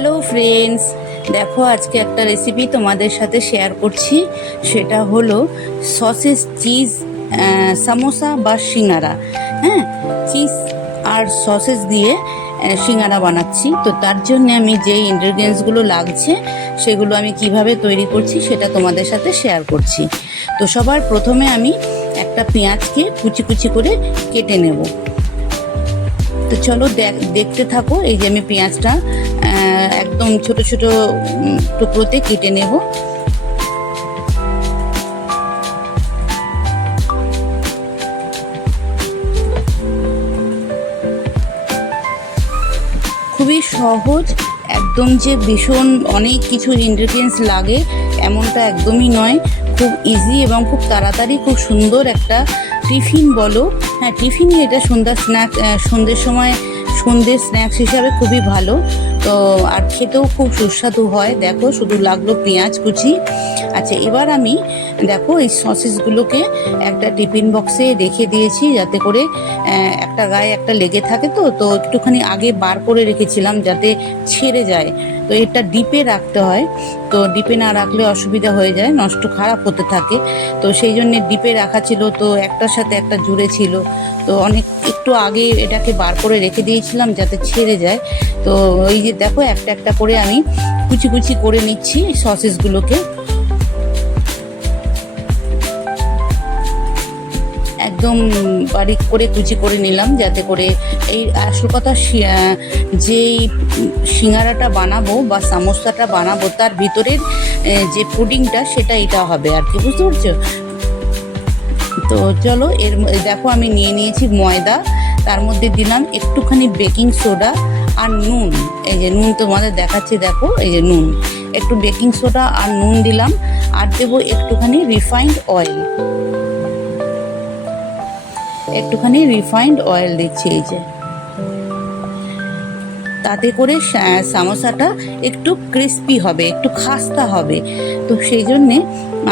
Hello friends, দেখো আজকে একটা রেসিপি তোমাদের সাথে শেয়ার করছি। সেটা হলো সসেজ চিজ সামোসা বা সিঙ্গারা। হ্যাঁ, চিজ আর সসেজ দিয়ে সিঙ্গারা বানাচ্ছি। তো তার জন্য আমি যে ইনগ্রেডিয়েন্টসগুলো লাগছে সেগুলো আমি কিভাবে তৈরি করছি সেটা তোমাদের সাথে শেয়ার করছি। তো সবার প্রথমে আমি একটা পেঁয়াজকে কুচি কুচি করে কেটে নেব। তো চলো দেখতে থাকো। এই যে আমি পেঁয়াজটা একদম ছোট ছোট টুকরোতে কেটে নেব। খুবই সহজ, একদম যে ভীষণ অনেক কিছু ইনগ্রেডিয়েন্টস লাগে এমনটা একদমই নয়। খুব ইজি এবং খুব তাড়াতাড়ি খুব সুন্দর একটা টিফিন বলো, হ্যাঁ টিফিনই এটা সন্ধ্যের সময় সন্ধ্যের স্ন্যাক্স হিসাবে খুবই ভালো। তো আর খেতেও খুব সুস্বাদু হয়। দেখো শুধু লাগলো পেঁয়াজ কুচি। আচ্ছা, এবার আমি দেখো এই সসেসগুলোকে একটা টিফিন বক্সে রেখে দিয়েছি, যাতে করে একটা গায়ে একটা লেগে থাকে। তো একটুখানি আগে বার করে রেখেছিলাম যাতে ছেড়ে যায়। তো এটা ডিপে রাখতে হয়, তো ডিপে না রাখলে অসুবিধা হয়ে যায়, নষ্ট খারাপ হতে থাকে। তো সেই জন্যে ডিপে রাখা ছিল, তো একটার সাথে একটা জুড়ে ছিল। তো একটু আগে এটাকে বার করে রেখে দিয়েছিলাম যাতে ছেড়ে যায়। তো এই যে দেখো একটা একটা করে আমি কুচি কুচি করে নিচ্ছি সসেসগুলোকে। একদম বারিক করে কুচি করে নিলাম, যাতে করে এই আসল কথা যেই সিঙ্গারাটা বানাবো বা সামোসাটা বানাবো তার ভিতরের যে পুডিংটা সেটা এটা হবে আর কি, বুঝতে পারছো? তো চলো দেখো আমি নিয়ে নিয়েছি ময়দা, তার মধ্যে দিলাম একটুখানি বেকিং সোডা আর নুন। এই যে নুন তোমাদের দেখাচ্ছি, দেখো এই যে নুন, একটু বেকিং সোডা আর নুন দিলাম। আর দেবো একটুখানি রিফাইন্ড অয়েল দিচ্ছি। এই যে তাতে করে সামোসাটা একটু ক্রিস্পি হবে, একটু খাস্তা হবে। তো সেই জন্যে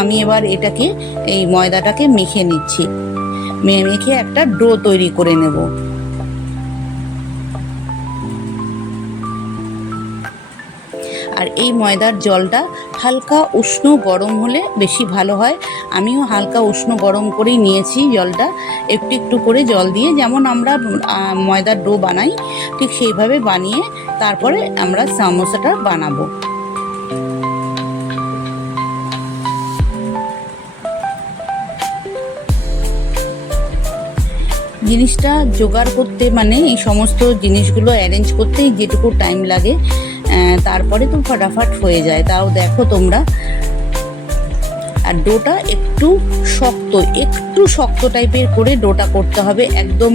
আমি এবার এটাকে এই ময়দাটাকে মেখে নিচ্ছি, মেখে একটা ডো তৈরি করে নেব। আর এই ময়দার জলটা হালকা উষ্ণ গরম হলে বেশি ভালো হয়। আমিও হালকা উষ্ণ গরম করেই নিয়েছি জলটা, একটু একটু করে জল দিয়ে, যেমন আমরা ময়দার ডো বানাই ঠিক সেইভাবে বানিয়ে তারপরে আমরা সামোসাটা বানাবো। জিনিসটা জোগাড় করতে, মানে এই সমস্ত জিনিসগুলো অ্যারেঞ্জ করতে যেটুকু টাইম লাগে, তারপরে তো ফটাফট হয়ে যায়। তাও দেখো তোমরা। আর ডোটা একটু শক্ত টাইপের করে ডোটা করতে হবে, একদম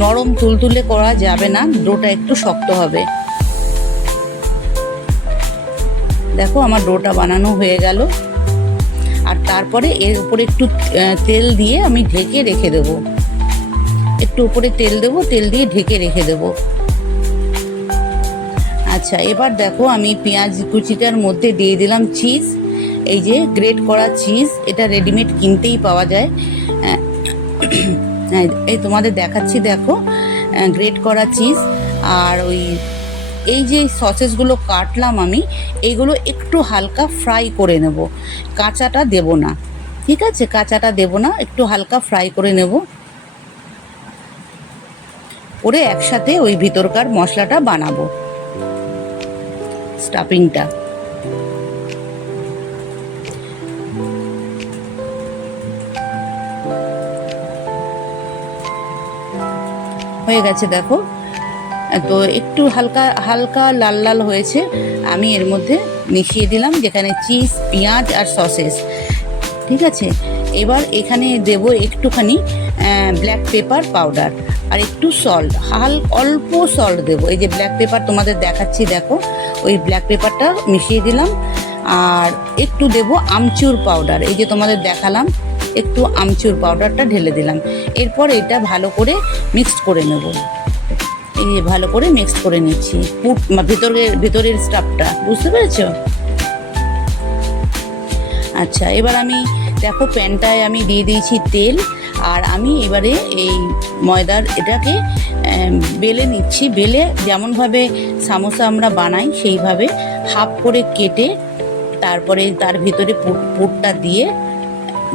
নরম তুলতুলে করা যাবে না, ডোটা একটু শক্ত হবে। দেখো আমার ডোটা বানানো হয়ে গেল। আর তারপরে এর উপরে একটু তেল দিয়ে আমি ঢেকে রেখে দেবো। একটু উপরে তেল দেবো, তেল দিয়ে ঢেকে রেখে দেবো। আচ্ছা, এবার দেখো আমি পেঁয়াজ কুচিটার মধ্যে দিয়ে দিলাম চিজ। এই যে গ্রেট করা চিজ, এটা রেডিমেড কিনতেই পাওয়া যায়। এই তোমাদের দেখাচ্ছি, দেখো গ্রেট করা চিজ। আর এই যে সসেসগুলো কাটলাম আমি, এইগুলো একটু হালকা ফ্রাই করে নেব, কাঁচাটা দেব না। ঠিক আছে, কাঁচাটা দেব না, একটু হালকা ফ্রাই করে নেব, করে একসাথে ওই ভিতরকার মশলাটা বানাবো, স্টাফিংটা। হয়ে গেছে দেখো। তো একটু হালকা লাল লাল হয়েছে। আমি এর মধ্যে মিশিয়ে দিলাম যেখানে চিজ, পেঁয়াজ আর সসেস। ঠিক আছে, এবার এখানে দেব একটুখানি ব্ল্যাক পেপার পাউডার আর একটু সল্ট, অল্প সল্ট দেবো। এই যে ব্ল্যাক পেপার তোমাদের দেখাচ্ছি, দেখো ওই ব্ল্যাক পেপারটা মিশিয়ে দিলাম। আর একটু দেব আমচুর পাউডার, এই যে তোমাদের দেখালাম, একটু আমচুর পাউডারটা ঢেলে দিলাম। এরপর এটা ভালো করে মিক্সড করে নেব। এই ভালো করে মিক্সড করে নিচ্ছি ভিতরের স্টাফটা, বুঝতে পেরেছো? আচ্ছা, এবার আমি দেখো প্যানটায় আমি দিয়ে দিয়েছি তেল। আর আমি এবারে এই ময়দার এটাকে বেলে নিচ্ছি। বেলে যেমনভাবে সামোসা আমরা বানাই সেইভাবে হাফ করে কেটে তারপরে তার ভিতরে পুরটা দিয়ে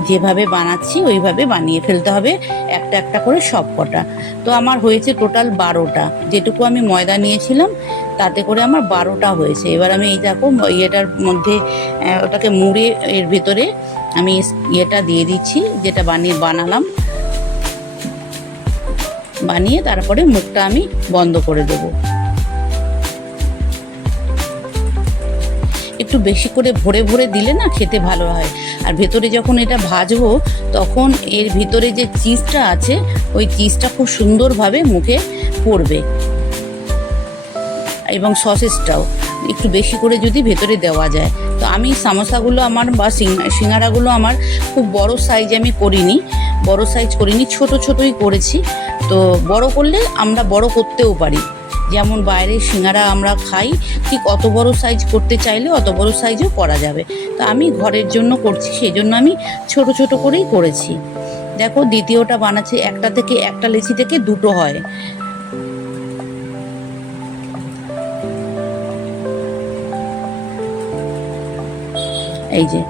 যেভাবে বানাচ্ছি ওইভাবে বানিয়ে ফেলতে হবে একটা একটা করে সব কটা। তো আমার হয়েছে টোটাল 12টা, যেটুকু আমি ময়দা নিয়েছিলাম তাতে করে আমার 12টা হয়েছে। এবার আমি এই দেখো ইয়েটার মধ্যে ওটাকে মুড়ে এর ভিতরে আমি ইয়েটা দিয়ে দিচ্ছি যেটা বানালাম, বানিয়ে তারপরে মুখটা আমি বন্ধ করে দেবো। একটু বেশি করে ভরে ভরে দিলে না খেতে ভালো হয়। আর ভেতরে যখন এটা ভাজবো তখন এর ভিতরে যে চিজটা আছে ওই চিজটা খুব সুন্দরভাবে মুখে পড়বে, এবং সসেসটাও একটু বেশি করে যদি ভেতরে দেওয়া যায়। তো আমি সামোসাগুলো আমার বা সিঙ্গারাগুলো আমার খুব বড় সাইজ আমি করিনি, বড় সাইজ করিনি, ছোট ছোটই করেছি। তো বড় করলে আমরা বড় করতেও পারি, যেমন বাইরের সিঙ্গারা আমরা খাই ঠিক অত বড় সাইজ করতে চাইলে অত বড় সাইজও করা যাবে। তো আমি ঘরের জন্য করছি, সেই জন্য আমি ছোট ছোট করেই করেছি। দেখো দ্বিতীয়টা বানাচ্ছি, একটা লেচি থেকে দুটো হয়। এই যে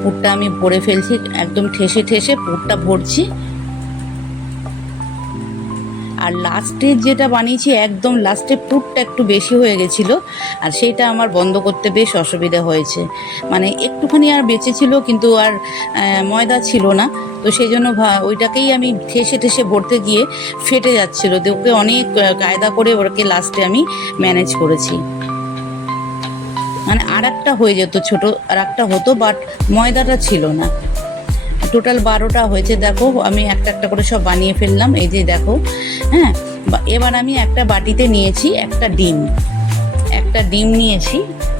পুরটা আমি ভরে ফেলছি, একদম ঠেসে ঠেসে পুরটা ভরছি। আর লাস্টে যেটা বানিয়েছি একদম লাস্টে পুরটা একটু বেশি হয়ে গেছিলো, আর সেইটা আমার বন্ধ করতে বেশ অসুবিধা হয়েছে। মানে একটুখানি আর বেঁচে ছিল কিন্তু আর ময়দা ছিল না, তো সেই জন্য ওইটাকেই আমি ঠেসে ঠেসে ভরতে গিয়ে ফেটে যাচ্ছিলো। তো ওকে অনেক কায়দা করে ওকে লাস্টে আমি ম্যানেজ করেছি। মানে আর একটা হয়ে যেত, ছোট আর একটা হতো, বাট ময়দাটা ছিল না। টোটাল 12টা হয়েছে। দেখো আমি একটা একটা করে সব বানিয়ে ফেললাম, এই যে দেখো। হ্যাঁ, এবার আমি একটা বাটিতে নিয়েছি একটা ডিম নিয়েছি,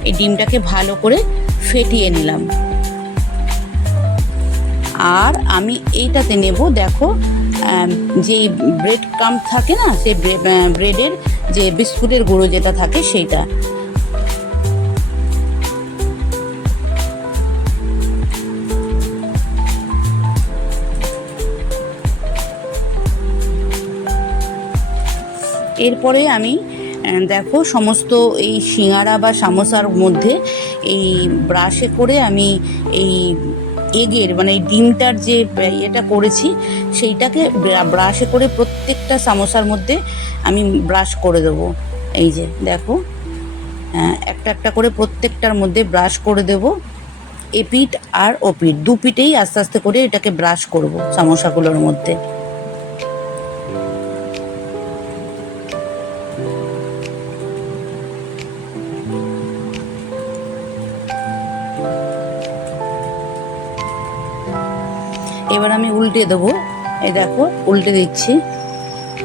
এই ডিমটাকে ভালো করে ফেটিয়ে নিলাম। আর আমি এইটাতে নেব, দেখো যে ব্রেড ক্রাম্ব থাকে না, সেই ব্রেডের যে বিস্কুটের গুঁড়ো যেটা থাকে সেইটা। এরপরে আমি দেখো সমস্ত এই সিঙ্গারা বা সামোসার মধ্যে এই ব্রাশে করে আমি এই এগের মানে এই ডিমটার যে এটা করেছি সেইটাকে ব্রাশে করে প্রত্যেকটা সামোসার মধ্যে আমি ব্রাশ করে দেবো। এই যে দেখো একটা একটা করে প্রত্যেকটার মধ্যে ব্রাশ করে দেব। এপিঠ আর ওপিঠ দুপিঠেই আস্তে আস্তে করে এটাকে ব্রাশ করব সামোসাগুলোর মধ্যে। এবার আমি উল্টে দেবো, এই দেখো উল্টে দিচ্ছি,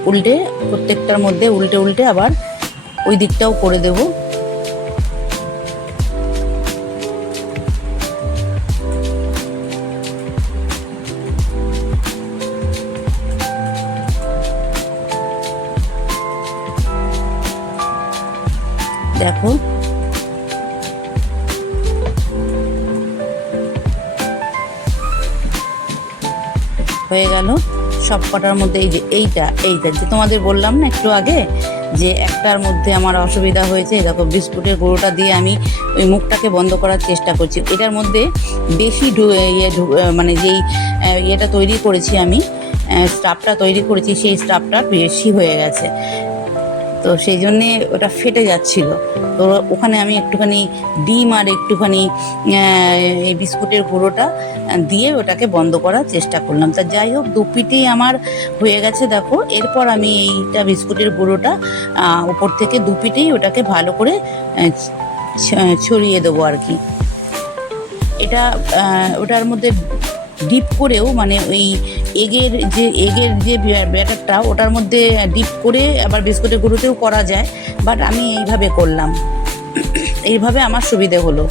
উল্টে প্রত্যেকটার মধ্যে উল্টে উল্টে আবার ওই দিকটাও করে দেব। দেখো হয়ে গেল সব কটার মধ্যে। এই যে এইটা যে তোমাদের বললাম না একটু আগে যে একটার মধ্যে আমার অসুবিধা হয়েছে, দেখো বিস্কুটের গুঁড়োটা দিয়ে আমি ওই মুখটাকে বন্ধ করার চেষ্টা করছি। এটার মধ্যে বেশি মানে যেই ইয়েটা তৈরি করেছি আমি, স্টাফটা তৈরি করেছি, সেই স্টাফটা বেশি হয়ে গেছে, তো সেই জন্যে ওটা ফেটে যাচ্ছিল। তো ওখানে আমি একটুখানি ডিম আর একটুখানি এই বিস্কুটের গুঁড়োটা দিয়ে ওটাকে বন্ধ করার চেষ্টা করলাম। তা যাই হোক দুপিটেই আমার হয়ে গেছে দেখো। এরপর আমি এইটা বিস্কুটের গুঁড়োটা উপর থেকে দুপিটেই ওটাকে ভালো করে ছড়িয়ে দেবো আর কি। এটা ওটার মধ্যে ডিপ করেও মানে ওই এগের যে ব্যাটারটা ওটার মধ্যে ডিপ করে আবার বিস্কুটের গুঁড়োতেও করা যায়, বাট আমি এইভাবে করলাম, এইভাবে আমার সুবিধে হলো।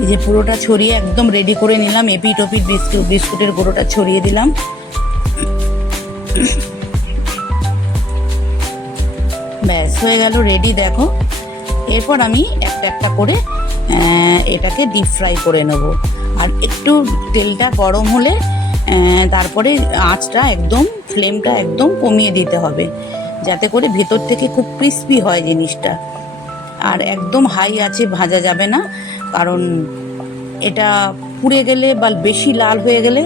এই যে পুরোটা ছড়িয়ে একদম রেডি করে নিলাম, এপিট ওপিট বিস্কুটের গুঁড়োটা ছড়িয়ে দিলাম। ব্যাস হয়ে গেল রেডি দেখো। এরপর আমি একটা একটা করে এটাকে ডিপ ফ্রাই করে নেব। আর একটু তেলটা গরম হলে তারপরে আঁচটা একদম, ফ্লেমটা একদম কমিয়ে দিতে হবে, যাতে করে ভেতর থেকে খুব ক্রিস্পি হয় জিনিসটা। আর একদম হাই আছে ভাজা যাবে না, কারণ এটা পুড়ে গেলে বা বেশি লাল হয়ে গেলে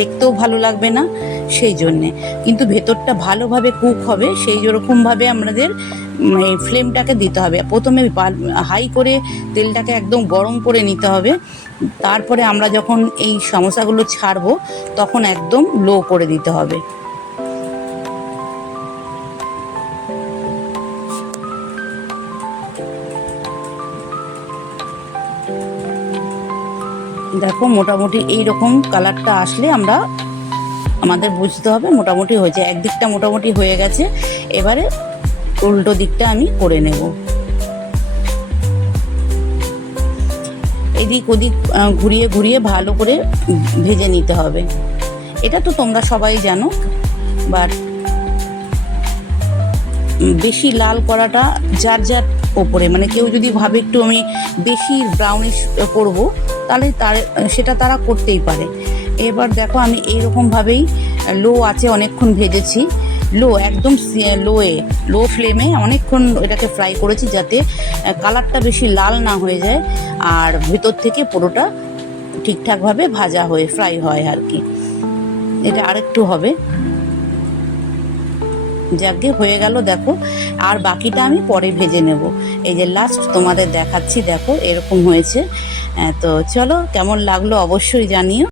দেখতেও ভালো লাগবে না, সেই জন্যে। কিন্তু ভেতরটা ভালোভাবে কুক হবে সেই রকমভাবে আমাদের এই ফ্লেমটাকে দিতে হবে। প্রথমে হাই করে তেলটাকে একদম গরম করে নিতে হবে, তারপরে আমরা যখন এই সমোসাগুলো ছাড়বো তখন একদম লো করে দিতে হবে। দেখো মোটামুটি এই রকম কালারটা আসলে আমাদের বুঝতে হবে মোটামুটি হয়েছে। একদিকটা মোটামুটি হয়ে গেছে, এবারে উল্টো দিকটা আমি করে নেব। এদিক ওদিক ঘুরিয়ে ঘুরিয়ে ভালো করে ভেজে নিতে হবে। এটা তো তোমরা সবাই জানো, বাট বেশি লাল করাটা যার যার ওপরে, মানে কেউ যদি ভাবে একটু আমি বেশি ব্রাউনিশ করবো, তাহলে সেটা তারা করতেই পারে। এবার দেখো আমি এইরকমভাবেই লো আছে অনেকক্ষণ ভেজেছি, একদম লো ফ্লেমে অনেকক্ষণ এটাকে ফ্রাই করেছি, যাতে কালারটা বেশি লাল না হয়ে যায় আর ভেতর থেকে পুরোটা ঠিকঠাকভাবে ভাজা হয়ে ফ্রাই হয় আর কি। এটা আরেকটু হবে, যাকে হয়ে গেল দেখো। আর বাকিটা আমি পরে ভেজে নেব। এই যে লাস্ট তোমাদের দেখাচ্ছি, দেখো এরকম হয়েছে। তো চলো, কেমন লাগলো অবশ্যই জানিও।